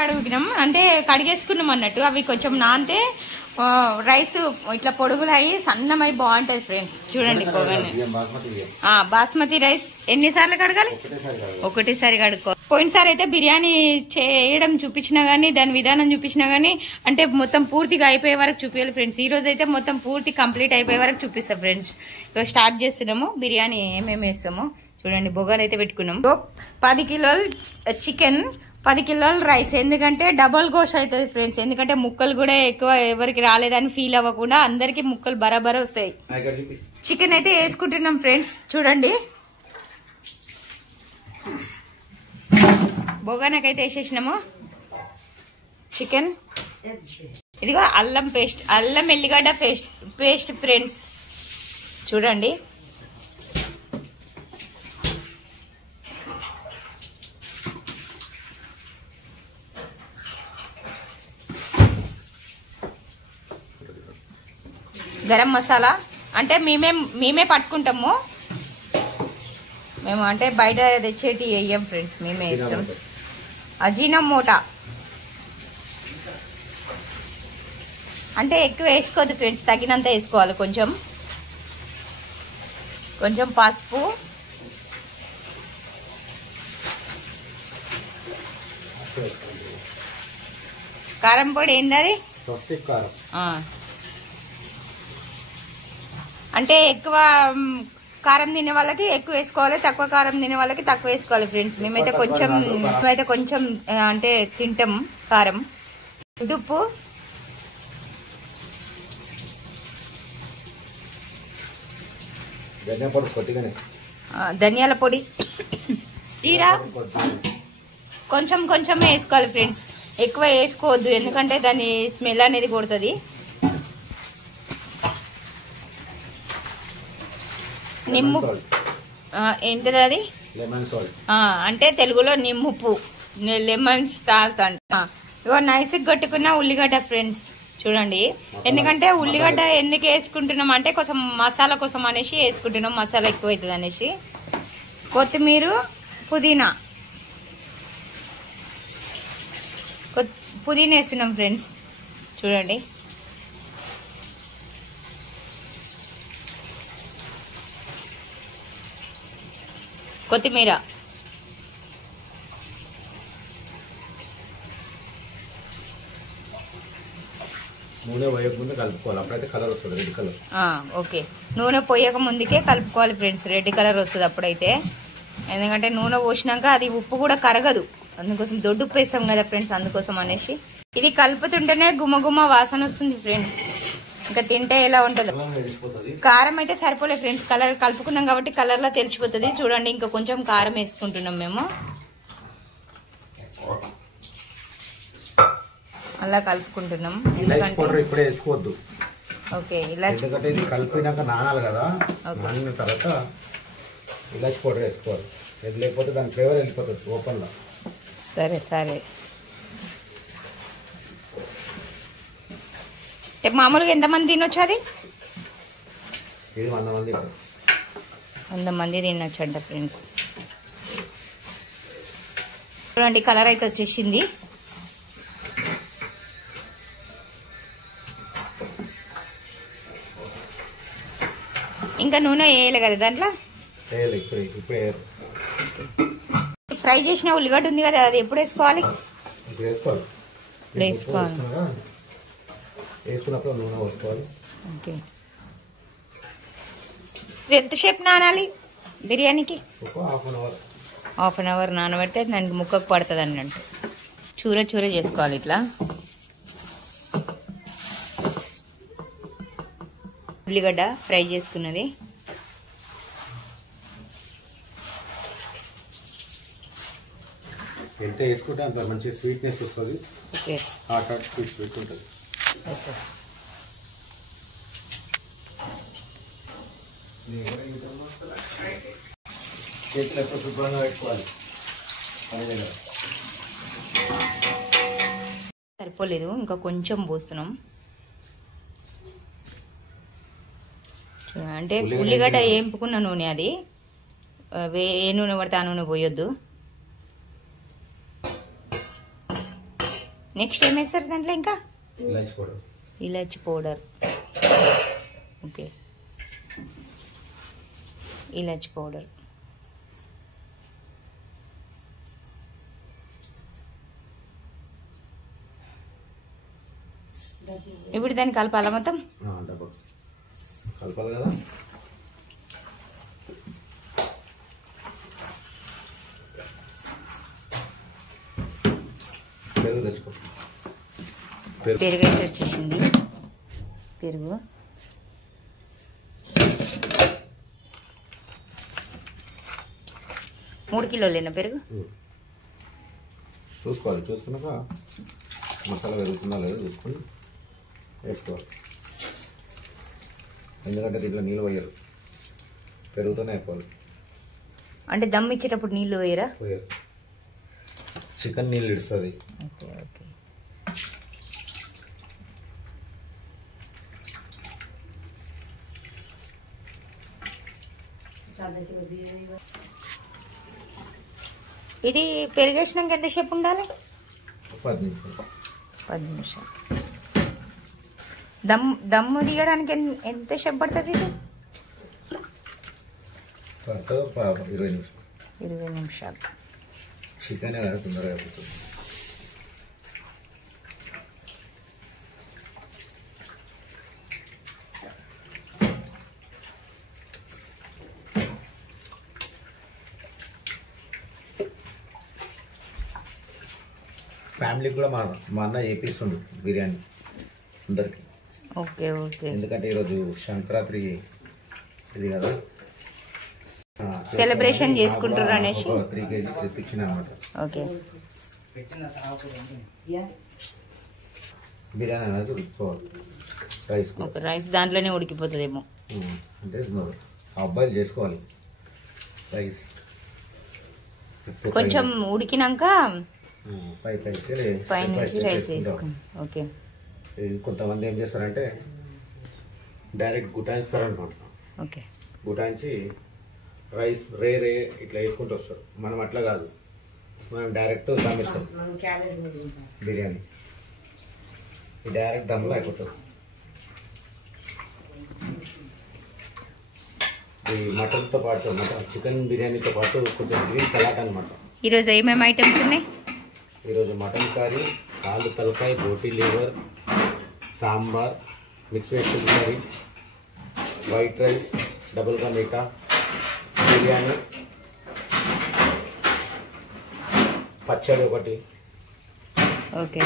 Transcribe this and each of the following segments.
కడుగుతున్నాం అంటే కడిగేసుకున్నాం అన్నట్టు. అవి కొంచెం నాంతే రైస్ ఇట్లా పొడుగులు అయ్యి సన్నమై బాగుంటది ఫ్రెండ్స్. చూడండి బాస్మతి రైస్ ఎన్నిసార్లు కడగాలి? ఒకటేసారి కడుక్కో. పోయినసారి అయితే బిర్యానీ చేయడం చూపించినా గానీ దాని విధానం చూపించినా గానీ అంటే మొత్తం పూర్తిగా అయిపోయే వరకు చూపించాలి ఫ్రెండ్స్. ఈ రోజు అయితే మొత్తం పూర్తి కంప్లీట్ అయిపోయే వరకు చూపిస్తా ఫ్రెండ్స్. స్టార్ట్ చేస్తున్నాము. బిర్యానీ ఏమేమి వేస్తాము చూడండి. బొగలు అయితే పెట్టుకున్నాం. 10 కిలోలు చికెన్, 10 కిలోలు రైస్. ఎందుకంటే డబల్ గోష్ అవుతుంది ఫ్రెండ్స్. ఎందుకంటే ముక్కలు కూడా ఎక్కువ ఎవరికి రాలేదని ఫీల్ అవ్వకుండా అందరికి ముక్కలు బరాబర్ వస్తాయి. చికెన్ అయితే వేసుకుంటున్నాం ఫ్రెండ్స్. చూడండి బొగానకైతే వేసేసినాము చికెన్. ఇదిగో అల్లం పేస్ట్, అల్లం ఎల్లిగడ్డ పేస్ట్ ఫ్రెండ్స్. చూడండి గరం మసాలా అంటే మేమే పట్టుకుంటాము. మేము అంటే బయట తెచ్చేటి వేయం ఫ్రెండ్స్, మేమే వేస్తాం. అజీనమోటా అంటే ఎక్కువ వేసుకోవద్దు ఫ్రెండ్స్, తగినంత వేసుకోవాలి. కొంచెం కొంచెం పసుపు, కారం పొడి. ఏందది? అంటే ఎక్కువ కారం తినే వాళ్ళకి ఎక్కువ వేసుకోవాలి, తక్కువ కారం తినే వాళ్ళకి తక్కువ వేసుకోవాలి ఫ్రెండ్స్. మేమైతే కొంచెం అంటే తింటాం కారం. ఉప్పు, ధనియాల పొడి, జీరా కొంచెం కొంచెం వేసుకోవాలి ఫ్రెండ్స్, ఎక్కువ వేసుకోవద్దు ఎందుకంటే దాని స్మెల్ అనేది కొడుతుంది. నిమ్ము ఏంటిది అది? అంటే తెలుగులో నిమ్ముప్పు, లెమన్ సాల్ట్ అంట. ఇగో నైస్గా కొట్టుకున్న ఉల్లిగడ్డ ఫ్రెండ్స్. చూడండి ఎందుకంటే ఉల్లిగడ్డ ఎందుకు వేసుకుంటున్నాం అంటే కొంచెం మసాలా కోసం అనేసి వేసుకుంటున్నాం, మసాలా ఎక్కువ అవుతుంది అనేసి. కొత్తిమీర, పుదీనా వేస్తున్నాం ఫ్రెండ్స్. చూడండి కొత్తిమీర, నూనె పోయక ముందు కలుపుకోవాలి, అప్పుడైతే కలర్ వస్తుంది, రెడ్ కలర్. ఓకే, నూనె పోయక ముందుకే కలుపుకోవాలి ఫ్రెండ్స్, రెడ్ కలర్ వస్తుంది అప్పుడైతే. ఎందుకంటే నూనె పోసినాక అది ఉప్పు కూడా కరగదు, అందుకోసం దొడ్డు ఉప్పు వేస్తాం కదా ఫ్రెండ్స్, అందుకోసం అనేసి. ఇది కలుపుతుంటేనే గుమగుమ వాసన వస్తుంది ఫ్రెండ్స్, ఇంకా తింటే ఎలా ఉంటుందో. కారం అయితే సరిపోలేదు ఫ్రెండ్స్, కలర్ కలుపుకున్నాం కాబట్టి కలర్ లో తెలిసిపోతుంది. చూడండి ఇంకా కొంచెం కారం వేసుకుంటున్నాం మేము, అలా కలుపుకుంటున్నాం. ఇప్పుడే వేసుకోవద్దు. ఓకే, ఇలా ఎందుకంటే ఇది కలిపినాక నానాలి కదా, నానిన తర్వాత ఇలాచి పౌడర్ వేసుకోవాలి, లేకపోతే దాని ఫ్లేవర్ వెళ్ళిపోతుంది ఓపెన్ లో. సరే సరే, మామూలుగా ఎంతమంది తినొచ్చు అది? ఇది 100 మంది, 100 మంది తినొచ్చు అంట ఫ్రెండ్స్. చూడండి కలర్ అయితే వచ్చేసింది. ఇంకా నూనె వేయలే కదా దాంట్లో? ఫ్రై చేసిన ఉల్లిగడ్డ ఉంది కదా, అది ఎప్పుడు వేసుకోవాలి? వేసుకున్నప్పుడు నూనె పోసుకోవాలి. ఓకే, ఎంతసేపు నానాలి బిర్యానీకి? హాఫ్ అన్ అవర్ నానబెడితే దానికి ముక్కకు పడుతుంది అన్నట్టు. చూర చూర చేసుకోవాలి ఇట్లా. ఉల్లిగడ్డ ఫ్రై చేసుకున్నది. ఎంత వేసుకుంటే అంత మంచి స్వీట్నెస్ వస్తుంది. ఓకే, హాట్ హాట్ స్వీట్ ఉంటుంది. ఓకే, చేతులు ఎక్కువ శుభ్రంగా పెట్టుకోవాలి. సరిపోలేదు, ఇంకా కొంచెం పోస్తున్నాం. అంటే ఉల్లిగడ్డ వేంపుకున్న నూనె అది, ఏ నూనె పడితే ఆ నూనె పోయొద్దు. నెక్స్ట్ ఏం వేస్తారు దాంట్లో? ఇంకా ఇలాచి పౌడర్. ఇలాచి పౌడర్. ఓకే, ఇలాచి పౌడర్. ఇప్పుడు దాన్ని కలపాలా మొత్తం? కలపాలి కదా. పెరుగు తెచ్చుకో. పెరుగు అయితే వచ్చేసింది. పెరుగు 3 కిలోలేనా పెరుగు? చూసుకోవాలి. చూసుకున్నాక మసాలా పెరుగుతుందా లేదో చూసుకొని వేసుకోవాలి. ఎందుకంటే దీంట్లో నీళ్ళు పోయారు, పెరుగుతూనే అయిపోవాలి. అంటే దమ్ ఇచ్చేటప్పుడు నీళ్ళు పోయరా? పోయారు. చికెన్ నీళ్ళు ఇడుస్తుంది. Okay okay. ఇది పెరిగేసినాక ఎంతసేపు ఉండాలి? 10 నిమిషాలు. 10 నిమిషాలు. దమ్ము దిగడానికి ఎంతసేపు పడుతుంది? ఇది 20 నిమిషాలు. 20 నిమిషాలు. చికెన్ తొందరగా అయిపోతుంది. ఫ్యామిలీకి కూడా మా అన్న చేపిస్తుండు బిర్యానీ అందరికి. Okay okay. ఎందుకంటే ఈరోజు సంక్రాంతి ఇది కదా, సెలబ్రేషన్ చేసుకుంటారు అనేసి 3 kg తెప్పించిన అనమాట. ఓకే. బిర్యానీ అనేది ఉడుకోవాలి. రైస్ రైస్ దాంట్లోనే ఉడికిపోతుందేమో. అంటే అబ్బాయిలు చేసుకోవాలి. రైస్ కొంచెం ఉడికినాక పైనుంచి రైస్ వేసుకోండి. ఓకే. కొంతమంది ఏం చేస్తారంటే డైరెక్ట్ గుటాయిస్తారు అనమాట. ఓకే. గుటాయించి రైస్ రే ఇట్లా వేసుకుంటూ వస్తారు. మనం అట్లా కాదు, మనం డైరెక్ట్ దమ్ ఇస్తాం బిర్యానీ. డైరెక్ట్ దమ్లో అయిపోతుంది. ఈ మటన్తో పాటు చికెన్ బిర్యానీతో పాటు కొంచెం గ్రీన్ సలాడ్ అనమాట. ఈరోజు ఏమేమి ఐటమ్స్ ఉన్నాయి? ఈరోజు మటన్ కర్రీ, ఆలు తలకాయ, బోటీ liver, sambar, mix vegetable curry, white rice, double ka meetha, biryani, పచ్చడి ఒకటి. ఓకే.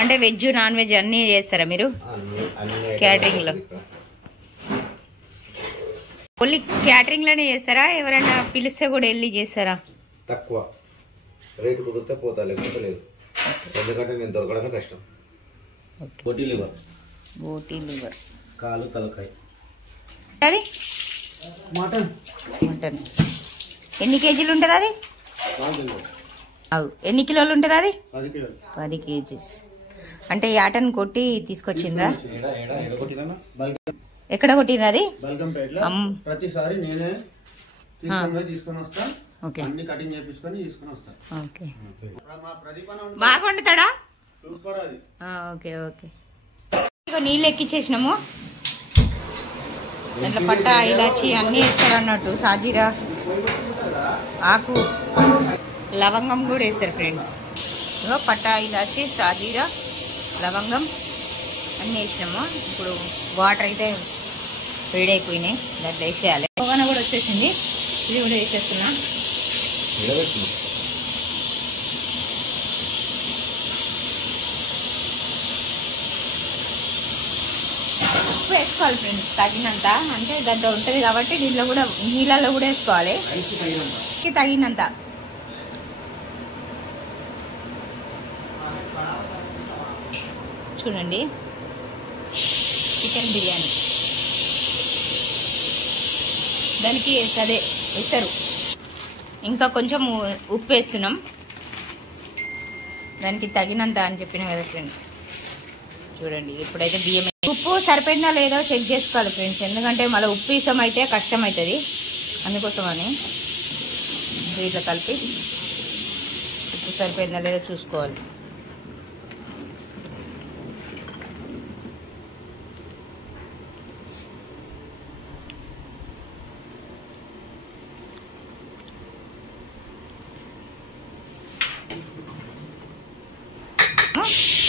అంటే వెజ్ నాన్ వెజ్ అన్నీ చేస్తారా మీరు క్యాటరింగ్లో? ఓన్లీ క్యాటరింగ్లోనే చేస్తారా? ఎవరైనా పిలిస్తే కూడా వెళ్ళి చేస్తారా? తక్కువ రేటు కుదిరితే పోతా, లేకపోతే లేదు. ఎందుకంటే నేను దొరకడమే కష్టం. బోటీ లివర్, కాలు తలకాయ, అది మటన్. ఎన్ని కేజీలు ఉంటుంది అది? ఎన్ని కిలోలు ఉంటుంది అది? 10 కేజీస్. అంటే యాటన్ కొట్టి తీసుకొచ్చిండ్రా? ఎక్కడ కొట్టిండ్రా అది? ప్రతిసారి నేనే తీసుకొని వస్తా. అన్ని కటింగ్ చేపించుకొని తీసుకొని వస్తా. ఓకే. బాగా వండుతాడా? సూపర్ అది. Okay okay. ఇక నీళ్ళు ఎక్కించేసినాము. దాంట్లో పట్ట, ఇలాచి అన్నీ వేస్తారు అన్నట్టు. సాజీరా ఆకు, లవంగం కూడా వేస్తారు ఫ్రెండ్స్. ఇగో పట్ట, ఇలాచి, సాజీరా, లవంగం అన్నీ వేసినాము. ఇప్పుడు వాటర్ అయితే వేడైపోయినాయి, దాంట్లో వేసేయాలి. పొగన కూడా వచ్చేసింది, ఇది కూడా వేసేస్తున్నా. ఉప్పు వేసుకోవాలి ఫ్రెండ్స్ తగినంత. అంటే దాంట్లో ఉంటుంది కాబట్టి దీంట్లో కూడా నీళ్ళల్లో కూడా వేసుకోవాలి తగినంత. చూడండి చికెన్ బిర్యానీ దానికి అదే వేస్తారు. ఇంకా కొంచెం ఉప్పు వేస్తున్నాం దానికి తగినంత అని చెప్పిన కదా ఫ్రెండ్స్. చూడండి ఇప్పుడైతే బియ్యం ఉప్పు సరిపోయిందా లేదో చెక్ చేసుకోవాలి ఫ్రెండ్స్. ఎందుకంటే మళ్ళీ ఉప్పు ఇసం అయితే కష్టం అవుతుంది, అందుకోసమని ఇట్లా కలిపి ఉప్పు సరిపోయిందా లేదా చూసుకోవాలి.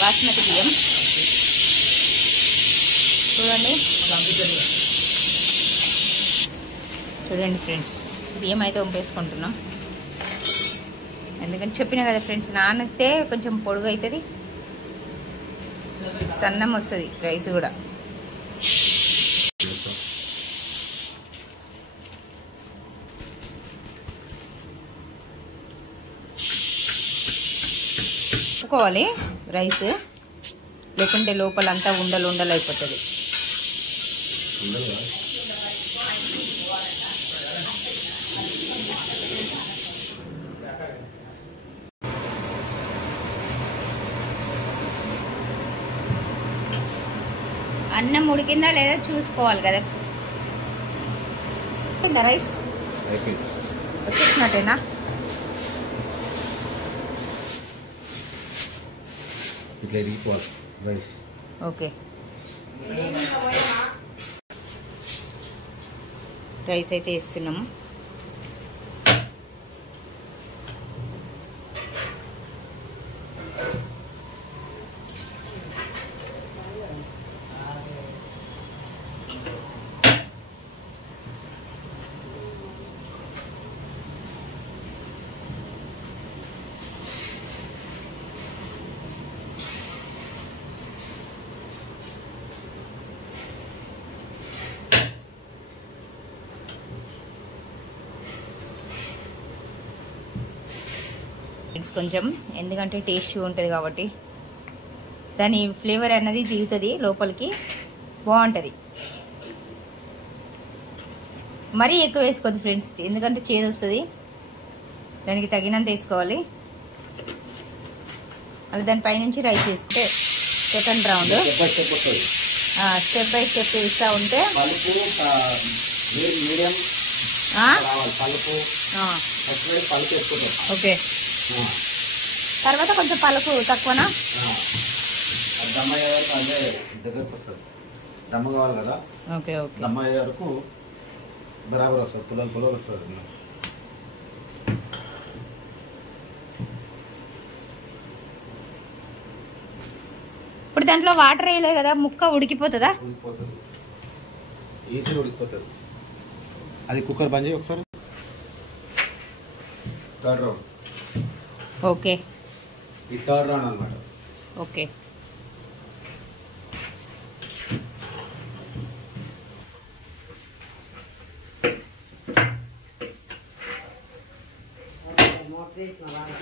బాస్మతి బియ్యం చూడండి ఫ్రెండ్స్, బియ్యం అయితే వంపేసుకుంటున్నాం. ఎందుకంటే చెప్పినా కదా ఫ్రెండ్స్, నానితే కొంచెం పొడుగు అవుతుంది, సన్నం వస్తుంది రైస్ కూడా. కలుపుకోవాలి రైస్, లేకుంటే లోపల అంతా ఉండలు ఉండలు అయిపోతుంది. అన్నం ఉడికిందా లేదా చూసుకోవాలి కదా. రైస్ వచ్చేసినట్టేనా? ఓకే, రైస్ అయితే వేస్తున్నాము. కొంచెం ఎందుకంటే టేస్టీ ఉంటుంది కాబట్టి దాని ఫ్లేవర్ అన్నది దిగుతుంది లోపలికి, బాగుంటుంది. మరీ ఎక్కువ వేసుకోవద్దు ఫ్రెండ్స్, ఎందుకంటే చేదు వస్తుంది. దానికి తగినంత వేసుకోవాలి. అలా దానిపై నుంచి రైస్ వేసుకుంటే second round step by step వేస్తూ ఉంటే ఓకే. తర్వాత కొంచెం పలుకు తక్కువనా? దమ్మ కావాలి కదా. Okay okay. దమ్మ అయ్యే వరకు బరాబర్ వస్తుంది, పుల్లలు వస్తుంది. ఇప్పుడు దాంట్లో వాటర్ వేయలేదు కదా, ముక్క ఉడికిపోతుందా? ఉడికిపోతుంది, ఈజీగా ఉడికిపోతుంది. అది కుక్కర్ బంద్ చేయి ఒకసారి. Third round. ఓకే, ఈ థర్డ్ రౌండ్ అన్నమాట. ఓకే.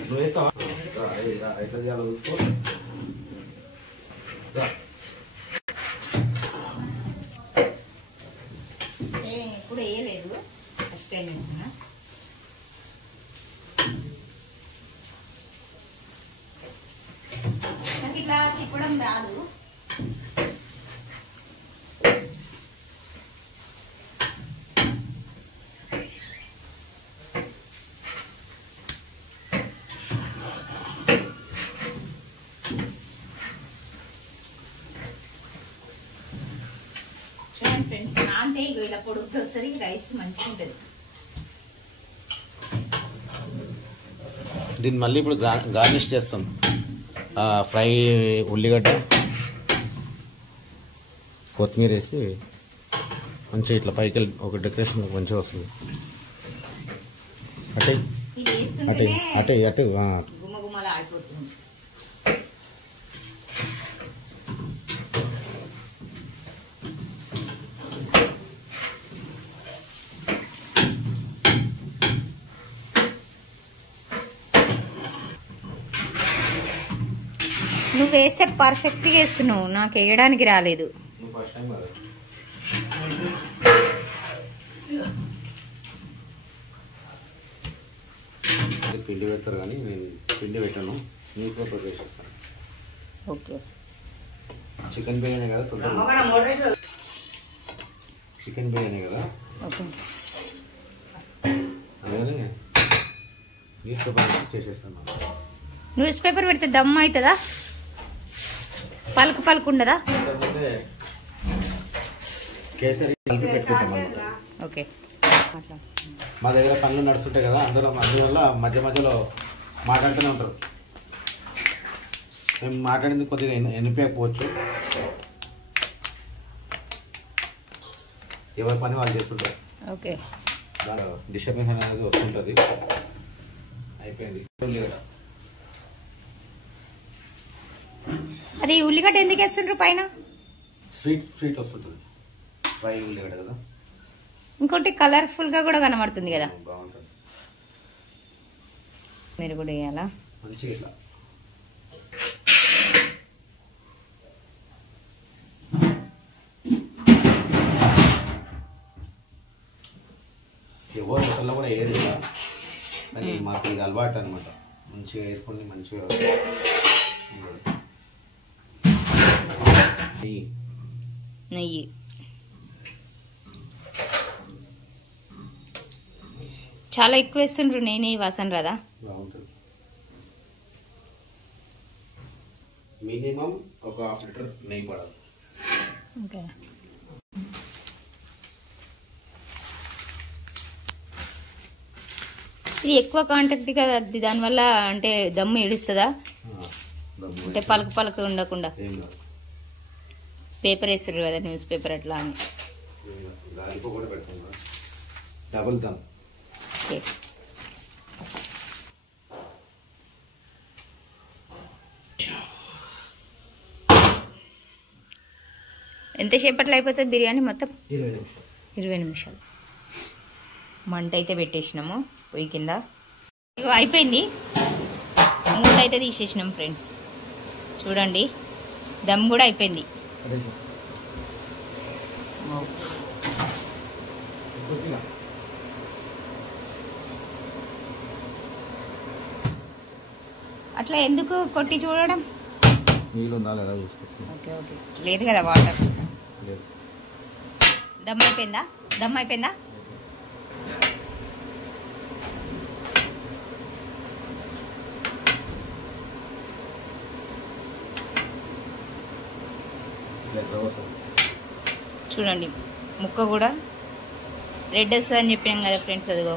నువ్వు వేస్తావా? ఎట్లా చేయాలో చూసుకో. ఇప్పుడు వేయలేదు, ఫస్ట్ టైం వేస్తున్నా. నాకు ఇట్లా తిప్పడం రాదు. చూడండి ఫ్రెండ్స్, నాంటే ఇలా పొడుగుతూ వస్తుంది, రైస్ మంచిగా ఉంటుంది. దీన్ని మళ్ళీ ఇప్పుడు గార్నిష్ చేస్తాం. ఫ్రై ఉల్లిగడ్డ, కొత్తిమీర వేసి మంచిగా ఇట్లా పైకి ఒక డెకరేషన్ మంచిగా వస్తుంది. అటే అటే అటే అటు గుమ్మగుమ్మలా ఆడిపోతుంది. నువ్వు వేస్తే పర్ఫెక్ట్గా వేస్తున్నావు, నాకు వేయడానికి రాలేదు. పిండి పెడతారు కానీ నేను పిండి పెట్టాను, నీట్గా ప్రిపేర్ చేస్తాను. ఓకే. చికెన్ బిర్యానీ కదా, తొందరగా చికెన్ బిర్యానీ కదా, ఓకే. అలాగే నీట్గా చేసేస్తాను. న్యూస్ పేపర్ పెడితే దమ్ అవుతుందా? పలుకు పలుకు ఉండదా? కేసరి కలిపి పెట్టుకుంటాం. ఓకే, మా దగ్గర పనులు నడుస్తుంటాయి కదా, అందువల్ల మధ్య మధ్యలో మాట్లాడుతూనే ఉంటారు. మేము మాట్లాడింది కొద్దిగా ఎనిపోయకపోవచ్చు, ఎవరి పని వాళ్ళు చేస్తుంటారు. ఓకే, డిస్టర్బెన్స్ అనేది వస్తుంటుంది. అయిపోయింది. అది ఉల్లిగడ్డ ఎందుకు వేస్తుండ్రు పైన? స్వీట్ వస్తుంటుంది, ఫ్రై ఉల్లిగడ్డ కదా. ఇంకోటి కలర్ఫుల్ గా కూడా కనబడుతుంది కదా, బాగుంటుంది. మీరు కూడా వేయాలా? మంచిగా ఇట్లా ఎవరు హోటల్లో కూడా ఏది కదా, కానీ మాకు ఇది అలవాటు అనమాట. మంచిగా వేసుకొని మంచిగా నెయ్యి. చాలా ఎక్కువ వేస్తుండ్రు, నేనే వాసన రాదా? బాగుంటుంది. మినిమం ఒక 1/2 లీటర్ నెయ్యి పడాలి. ఓకే, ఇది ఎక్కువ కాంటాక్ట్ కదా, దానివల్ల అంటే దమ్ము ఇడుస్తుందా? అంటే పలుకు పలుకు ఉండకుండా పేపర్ వేస్తారు కదా, న్యూస్ పేపర్ అట్లా అని. డబుల్ దమ్. ఎంతసేపట్లో అయిపోతుంది బిర్యానీ మొత్తం? 20 నిమిషాలు. 20 నిమిషాలు. మంట అయితే పెట్టేసినాము పొయ్యి కింద. ఇగో అయిపోయింది, మూత అయితే తీసేసినాం ఫ్రెండ్స్. చూడండి, దమ్ కూడా అయిపోయింది. అట్లా ఎందుకు కొట్టి చూడడం? నీళ్ళు ఉందా లేదా చూసుకుంటున్నా. ఓకే ఓకే, లేదు కదా వాటర్. దమ్ అయిపోయిందా? దమ్ అయిపోయిందా? చూడండి, ముక్క కూడా రెడ్ వస్తుందని చెప్పాం కదా ఫ్రెండ్స్. అదిగో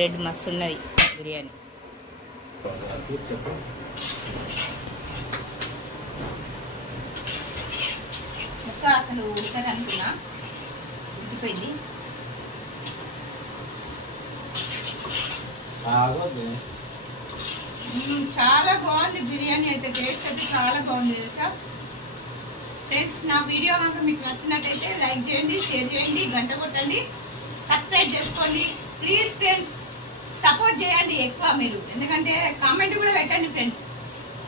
రెడ్ మస్తు ఉన్నది బిర్యానీ. ముక్క అసలు ఉడకదు అనుకున్నా, ఉడికిపోయింది. చాలా బాగుంది బిర్యానీ అయితే, టేస్ట్ అయితే చాలా బాగుంది తెలుసా ఫ్రెండ్స్. నా వీడియో కనుక మీకు నచ్చినట్టయితే లైక్ చేయండి, షేర్ చేయండి, గంట కొట్టండి, సబ్స్క్రైబ్ చేసుకోండి ప్లీజ్ ఫ్రెండ్స్. సపోర్ట్ చేయండి ఎక్కువ మీరు, ఎందుకంటే కామెంట్ కూడా పెట్టండి ఫ్రెండ్స్,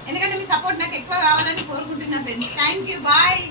ఎందుకంటే మీ సపోర్ట్ నాకు ఎక్కువ కావాలని కోరుకుంటున్నా ఫ్రెండ్స్. Thank you, bye.